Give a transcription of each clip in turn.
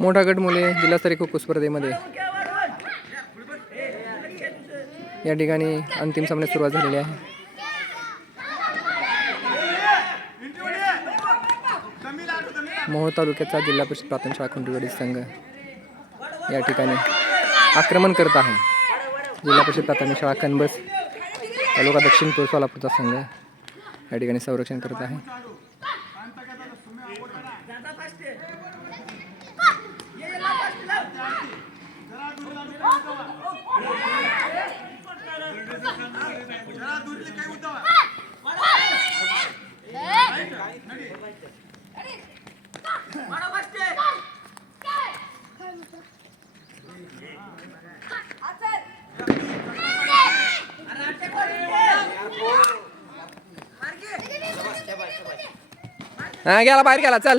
मोठा गट मुले जिल्हास्तरीय खो खो स्पर्धेमध्ये. या ठिकाणी अंतिम सामन्यात सुरुवात झालेली आहे. मोहोळ तालुक्याचा जिल्हा परिषद प्राथमिक शाळा खुंडीवाडी संघ या ठिकाणी आक्रमण करत आहे. जिल्हा परिषद प्राथमिक शाळा कनबस तालुका दक्षिण पूर्व सोलापूरचा संघ या ठिकाणी संरक्षण करत आहे. हा गेला बाहेर गेला चल.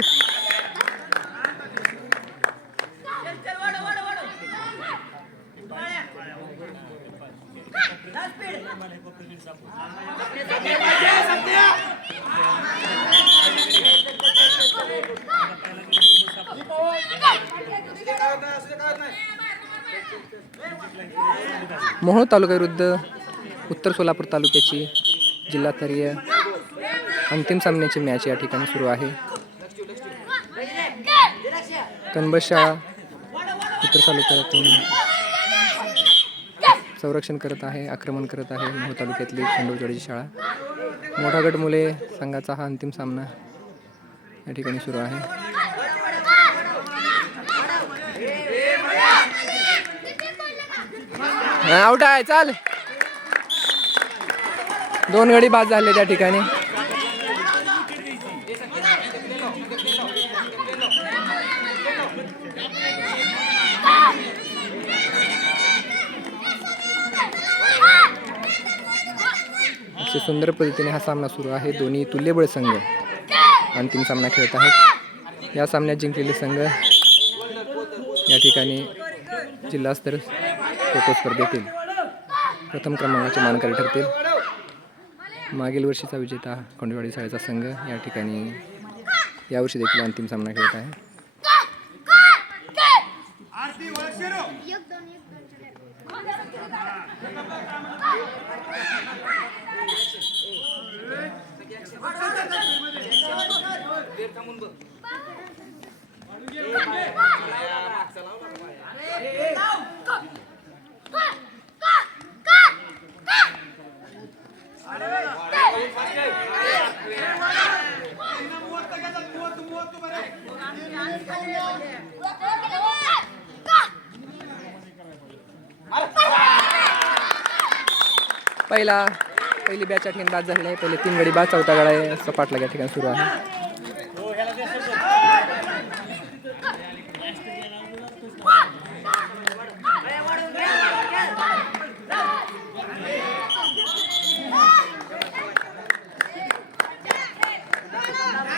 मोहोळ तालुक्याविरुद्ध उत्तर सोलापूर तालुक्याची जिल्हास्तरीय अंतिम सामन्याची मॅच या ठिकाणी सुरू आहे. कनबशाळा उत्तर तालुक्यातून संरक्षण करत आहे आक्रमण करत आहे मोहोळ तालुक्यातली खंडोजवाडीची शाळा. मोठा गट मुले संघाचा हा अंतिम सामना या ठिकाणी सुरू आहे. आउट आहे चाल. दोन गडी बाद झाले त्या ठिकाणी. सुंदर पद्धतीने हा सामना सुरू आहे. दोन्ही तुल्यबळ संघ अंतिम सामना खेळत आहेत. या सामन्यात जिंकलेले संघ या ठिकाणी जिल्हास्तर खो स्पर्धेतील प्रथम क्रमांकाचे मानकरी ठरतील. मागील वर्षीचा विजेता कोंडवाडी शाळेचा संघ या ठिकाणी यावर्षी देखील अंतिम सामना खेळत आहे. पहिला पहिली बॅच या ठिकाणी बाद झालेला आहे पहिले तीन गडी बाद चौथा गडा आहे. सपाटला या ठिकाणी सुरू आहे.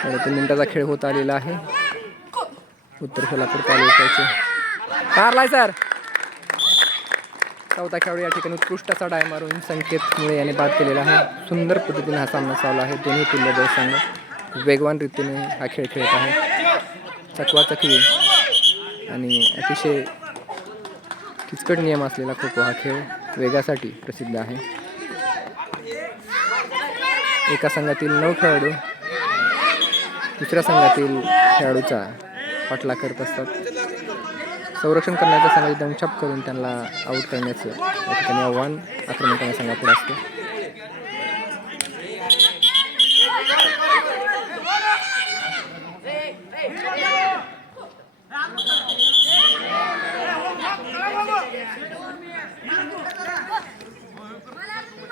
तीन मिनिटाचा खेळ होत आलेला आहे. उत्तर सोलापूर तालुक्याचे मारलाय सर. चौथा खेळाडू या ठिकाणी उत्कृष्ट असा डाय मारून संकेत मुळे याने बाद केलेला आहे सुंदर पद्धतीने हा सामना चालू आहे. दोन्ही तुल्यबळ संघ वेगवान रीतीने हा खेळ खेळत आहे. चकवा चकवी आणि अतिशय किचकट नियम असलेला खो खो हा खेळ वेगासाठी प्रसिद्ध आहे. एका संघातील नऊ खेळाडू दुसऱ्या संघातील खेळाडूचा पाठलाग करत असतात. संरक्षण करण्याचा संघाची दमछाप करून त्यांना आऊट करण्याचं या ठिकाणी आव्हान आक्रमण करण्या संघापुढे असते.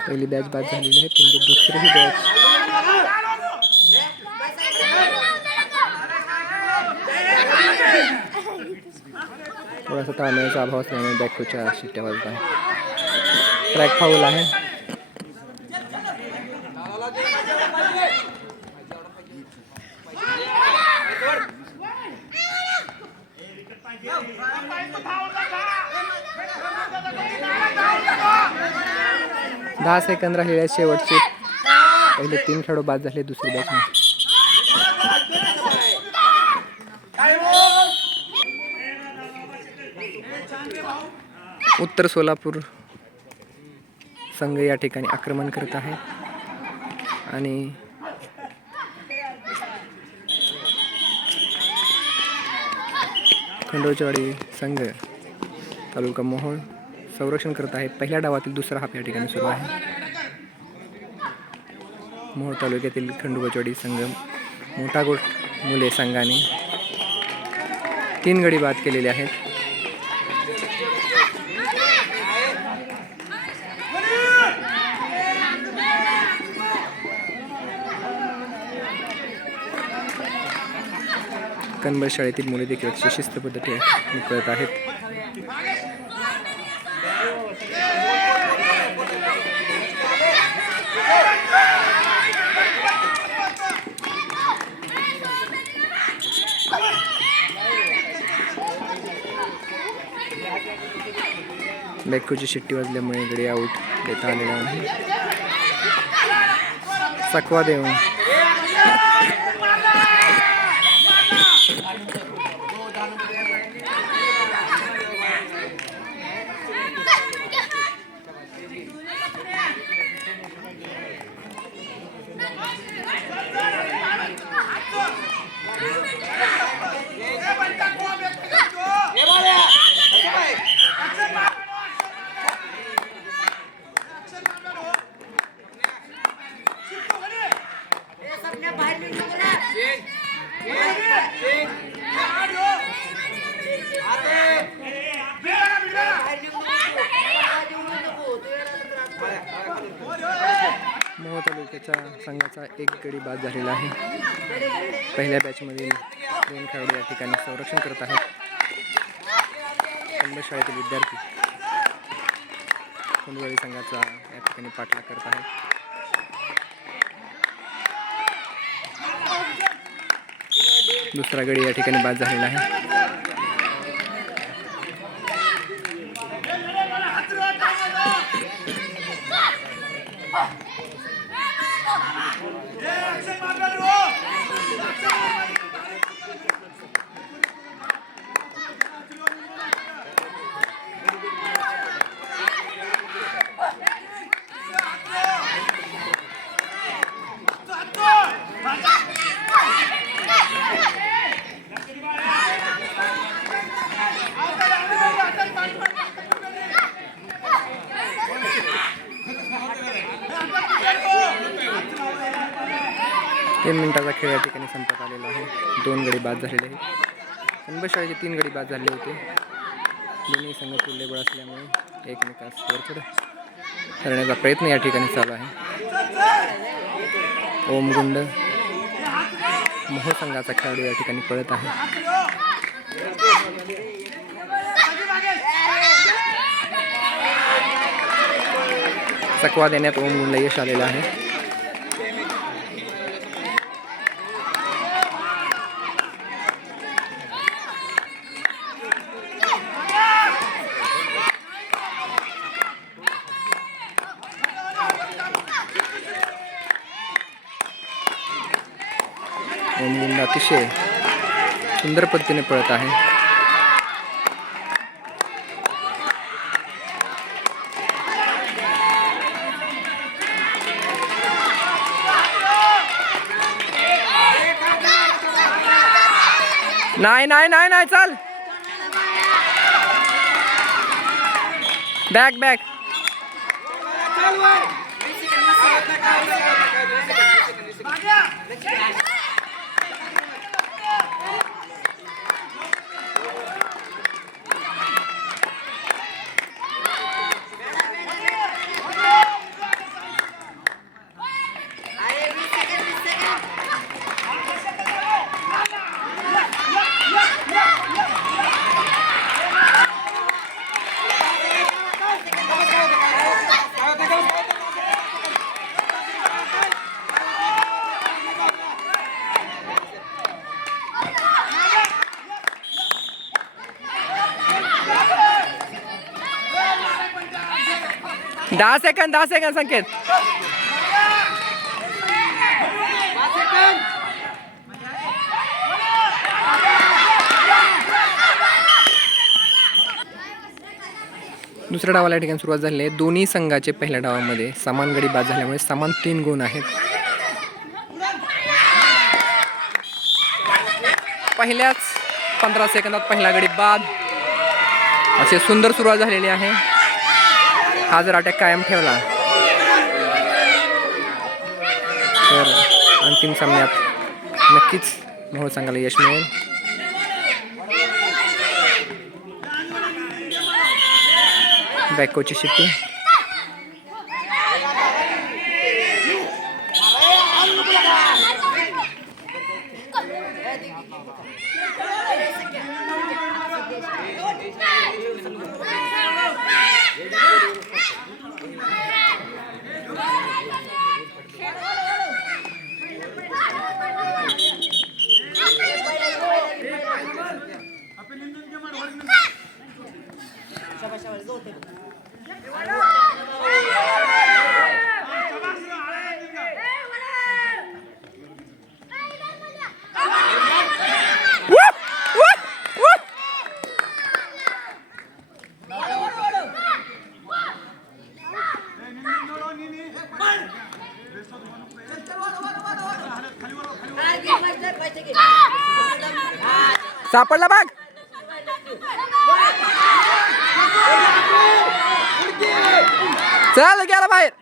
पहिली बॅच बाद झालेली आहे परंतु दुसरीही बॅच थोडासा ताळमेळाचा अभाव असल्यामुळे बॅकच्या शिट्ट्या वाजत आहे. ट्रॅक फाऊल आहे. दहा सेकंद राहिले शेवटचे. पहिले तीन खेळाडू बाद झाले दुसरी बॅच उत्तर सोलापूर संघ या ठिकाणी आक्रमण करत आहे. आणि खंडोचवाडी संघ तालुका मोहोळ संरक्षण करत आहे. पहिल्या डावातील दुसरा हाफ या ठिकाणी सुरू आहे. मोहोळ तालुक्यातील खंडोबाचवाडी संघ मोठा गोट मुले संघाने तीन गडी बाद केलेले आहेत. एकंदर शाळेतील मुले देखील अतिशय शिस्तबद्ध कळत आहेत. बेक्कूची शिट्टी वाजल्यामुळे गडी आऊट देता आलेला नाही. सकवा देऊन. Let's go! ठिकाणी करत आहेत. कंद शाळेतील विद्यार्थी कुंडवाडी संघाचा या ठिकाणी पाठलाग करत आहेत. दुसरा गडी या ठिकाणी बाद झालेला आहे. तीन मिनिटाचा खेळ या ठिकाणी संपत आलेला आहे. दोन गडी बाद झालेले आहेत. कनबर तीन गडी बाद झाले होते. दोन्ही संघ तुल्यबळ असल्यामुळे एकमेकास वरचढ करण्याचा प्रयत्न या ठिकाणी चालू आहे. ओमगुंड मोह संघाचा खेळाडू या ठिकाणी पळत आहे. चकवा देण्यात ओमगुंड यश आलेलं आहे ओमगुंड अतिशय सुंदर पद्धतीने पळत आहे. नाही नाही नाही नाही चाल. बॅक बॅक दहा सेकंद दहा सेकंद संकेत. दुसऱ्या डावाला या ठिकाणी सुरुवात झाली आहे. दोन्ही संघाचे पहिल्या डावामध्ये समान गडी बाद झाल्यामुळे समान तीन गुण आहेत. पहिल्याच पंधरा सेकंदात पहिला गडी बाद असे सुंदर सुरुवात झालेली आहे. हा जर अटॅक कायम ठेवला तर अंतिम सामन्यात नक्कीच मोहोळ संघाला यश मिळेल. बॅकोची शिट्टी सापडला बघ चल गेला बाहेर.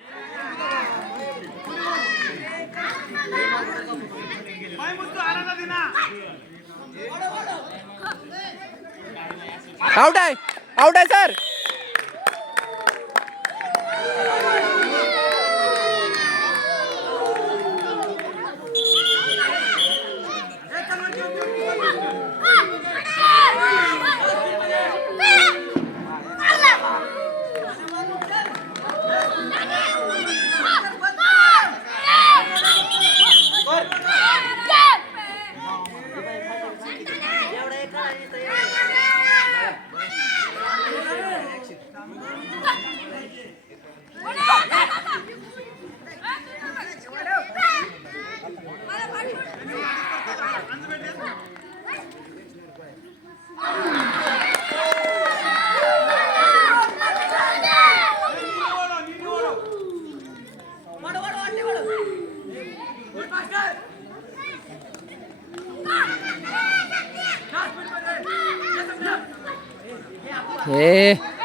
आउट आहे आउट आहे सर. 哎。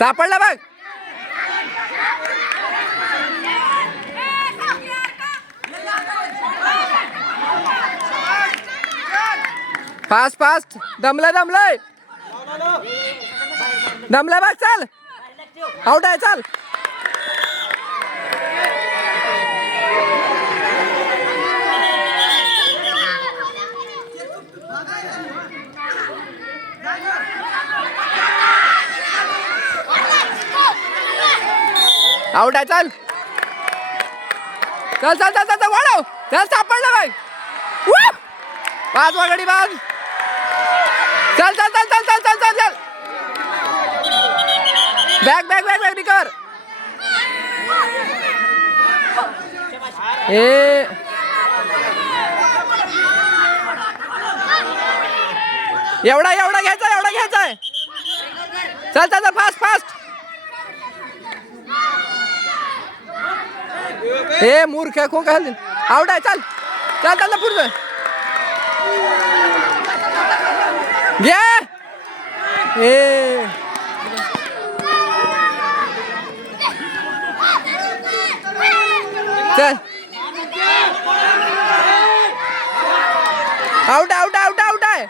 सापडला बघ. Fast fast दमलं दमलंय. दमलं बघ चल. आउट आहे चल. आउट आहे चल चल चल चल चल चल वाढव चल सापडलं बाई Woo! पाच वागडी बाद चल चल चल चल चल चल चल चल बॅग बॅग बॅग बॅग कर ए एवढा एवढा घ्यायचा एवढा घ्यायचा आहे चल चल चल फास्ट फास्ट ए मूर्ख खो काय आउट आहे चल. चल चल ना पुढचं. घे. ए. चल. आउट आउट आउट आउट आहे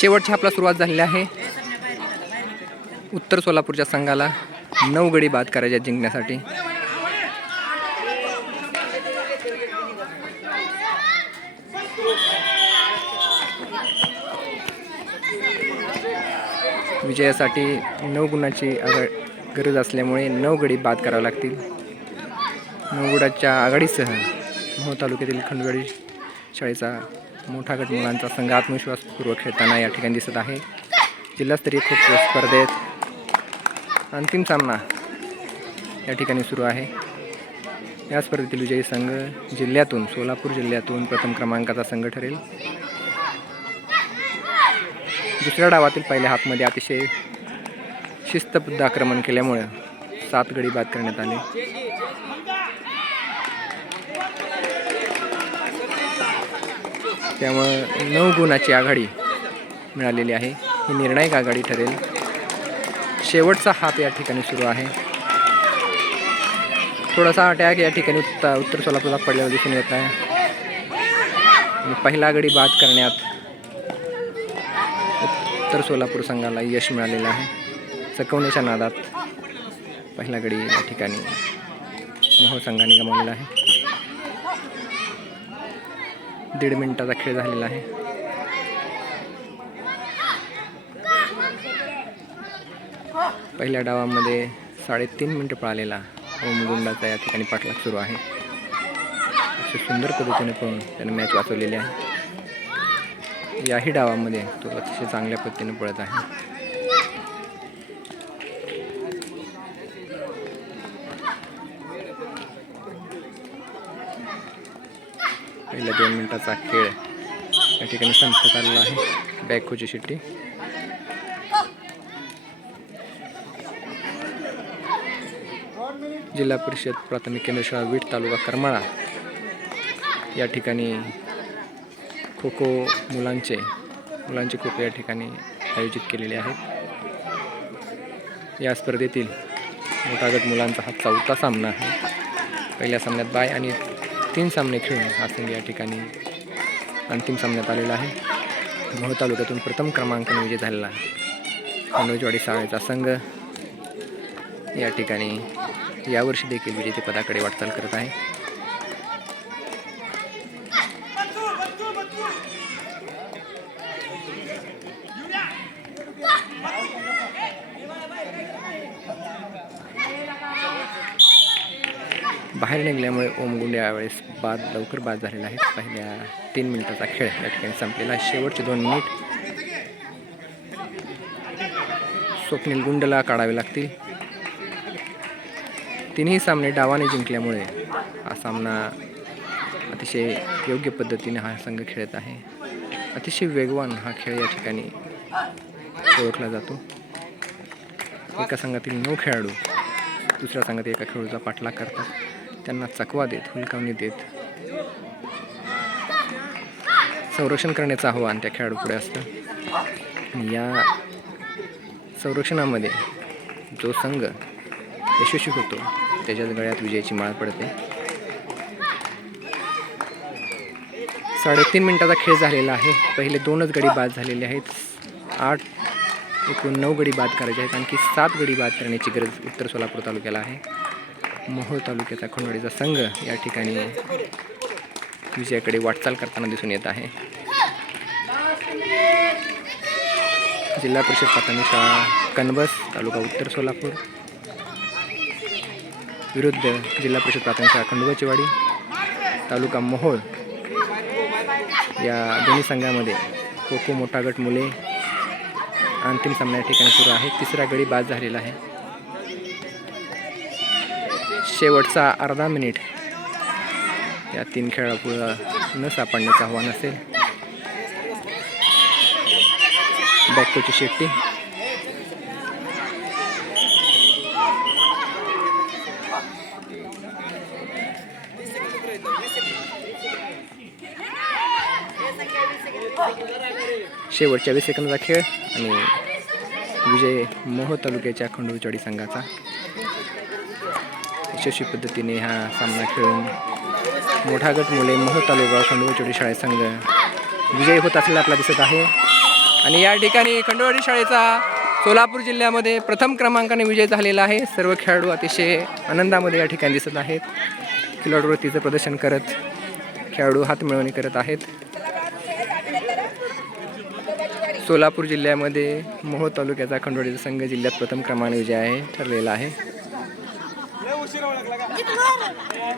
शेवटच्या आपला सुरुवात झालेली आहे. उत्तर सोलापूरच्या संघाला नऊ गडी बाद करायच्या जिंकण्यासाठी. विजयासाठी नऊ गुणाची आघा गरज असल्यामुळे नऊ गडी बाद करावे लागतील. नऊ गुणाच्या आघाडीसह मोह तालुक्यातील खंडगडी शाळेचा मोठा गट मुलांचा संघ आत्मविश्वासपूर्वक खेळताना या ठिकाणी दिसत आहे. जिल्हास्तरीय खो खो स्पर्धेत अंतिम सामना या ठिकाणी सुरू आहे. या स्पर्धेतील विजयी संघ जिल्ह्यातून सोलापूर जिल्ह्यातून प्रथम क्रमांकाचा संघ ठरेल. दुसऱ्या डावातील पहिल्या हातमध्ये अतिशय शिस्तबद्ध आक्रमण केल्यामुळे सात गडी बाद करण्यात आले. त्यामुळं नऊ गुणाची आघाडी मिळालेली आहे. ही निर्णायक आघाडी ठरेल. शेवटचा हात या ठिकाणी सुरू आहे. थोडासा अटॅक या ठिकाणी उत्ता उत्तर सोलापूरला पडल्यावर दिसून येत आहे. आणि पहिला गडी बाद करण्यात उत्तर सोलापूर संघाला यश मिळालेलं आहे. चकवण्याच्या नादात पहिला गडी या ठिकाणी मोहो संघाने गमावलेला आहे. दीड मिनिटाचा खेळ झालेला आहे. पहिल्या डावामध्ये साडेतीन मिनटं पळालेला ओमगुंडाचा या ठिकाणी पाठलाग सुरू आहे. असे सुंदर पद्धतीने पळून त्याने मॅच वाचवलेली आहे. याही डावामध्ये तो अतिशय चांगल्या पद्धतीने पळत आहे. पहिल्या दोन मिनिटाचा खेळ या ठिकाणी संपत आलेला आहे. बॅकोची शिट्टी. जिल्हा परिषद प्राथमिक केंद्र शाळा वीट तालुका करमाळा. या ठिकाणी खो खो मुलांचे मुलांचे खो खो या ठिकाणी आयोजित केलेले आहेत. या स्पर्धेतील मोठा गट मुलांचा हा चौथा सामना आहे. पहिल्या सामन्यात बाय आणि तीन सामने खेळून हा संघ या ठिकाणी अंतिम सामन्यात आलेला आहे. मोह तालुक्यातून प्रथम क्रमांकाने विजय झालेला आहे. कनोजवाडी शाळेचा संघ या ठिकाणी यावर्षी देखील विजेतेपदाकडे वाटचाल करत आहे. बाहेर निघाल्यामुळे ओमगुंड यावेळेस बाद लवकर बाद झालेला आहे पहिल्या तीन मिनिटाचा खेळ या ठिकाणी संपलेला. शेवटचे दोन मिनिट. स्वप्नील गुंडला काढावे लागतील. तिन्ही सामने डावाने जिंकल्यामुळे हा सामना अतिशय योग्य पद्धतीने हा संघ खेळत आहे. अतिशय वेगवान हा खेळ या ठिकाणी ओळखला जातो. एका संघातील नऊ खेळाडू दुसऱ्या संघात एका खेळाडूचा पाठलाग करतात. त्यांना चकवा देत हुलकावणी देत. संरक्षण करण्याचं आव्हान त्या खेळाडू पुढे असतं. या संरक्षणामध्ये जो संघ यशस्वी होतो त्याच्याच गळ्यात विजयाची माळ पडते. साडेतीन मिनिटाचा खेळ झालेला आहे. पहिले दोनच गडी बाद झालेले आहेत. आठ एकूण नऊ गडी बाद करायचे आहेत. आणखी सात गडी बाद करण्याची गरज उत्तर सोलापूर तालुक्याला आहे. मोहोळ तालुक्याचा खंडोळीचा संघ या ठिकाणी विजयाकडे वाटचाल करताना दिसून येत आहे. जिल्हा परिषद प्राथमिक शाळा कनबस तालुका उत्तर सोलापूर. विरुद्ध जिल्हा परिषद प्राथमिक शाळा खंडोबाचीवाडी तालुका मोहोळ या दोन्ही संघामध्ये खो खो मोठा गट मुले अंतिम सामना या ठिकाणी सुरू आहे. तिसरा गडी बाद झालेला आहे. शेवटचा अर्धा मिनिट. या तीन खेळापुढं न सापडण्याचं आव्हान असेल. बॅकोची शेट्टी शेवटच्या वीस सेकंदाचा खेळ आणि विजय मोह तालुक्याच्या खंडूचवाडी संघाचा. यशस्वी पद्धतीने हा सामना खेळून मोठा गट मुले मोहो तालुका खंडूचवाडी शाळेत संघ विजयी होत असलेला आपला दिसत आहे. आणि या ठिकाणी खंडवाडी शाळेचा सोलापूर जिल्ह्यामध्ये प्रथम क्रमांकाने विजय झालेला आहे. सर्व खेळाडू अतिशय आनंदामध्ये या ठिकाणी दिसत आहेत. खिलाडूवृत्तीचं प्रदर्शन करत खेळाडू हातमिळवणी करत आहेत. सोलापूर जिल्ह्यामध्ये मोहोळ तालुक्याचा खंडोळीचा संघ जिल्ह्यात प्रथम क्रमांक विजय आहे ठरलेला आहे.